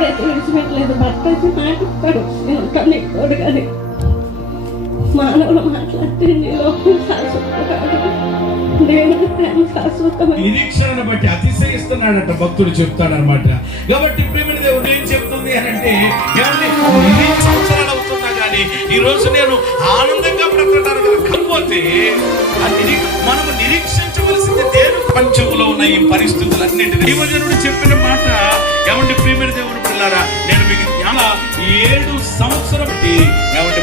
దేవుడైతే విడిచిపెట్టలేదు. భర్త అయితే మాటిస్తాడు, నేను ఉంటాను నీకు తోడు. కానీ మానవులు మాట్లాడితే నీ లోకం శాశ్వతం కాదు, దేవుడి ప్రేమ శాశ్వతమైన. నిరీక్షణను బట్టి అతిశయిస్తున్నాడట భక్తుడు చెప్తాడనమాట. కాబట్టి ప్రేమ దేవుడు ఏం చెప్తుంది అని అంటే, సంవత్సరాలు అవుతున్నా కానీ ఈ రోజు నేను ఆనందంగా బ్రతకడానికి కాకపోతే మనము నిరీక్షించవలసింది దేని పంచములో ఉన్న ఈ పరిస్థితులన్నింటినీ జీవజనుడు చెప్పిన మాట ఏమంటే ప్రేమ దేవుడు పిల్లారా, నేను మీకు 7 సంవత్సరం ఏమంటే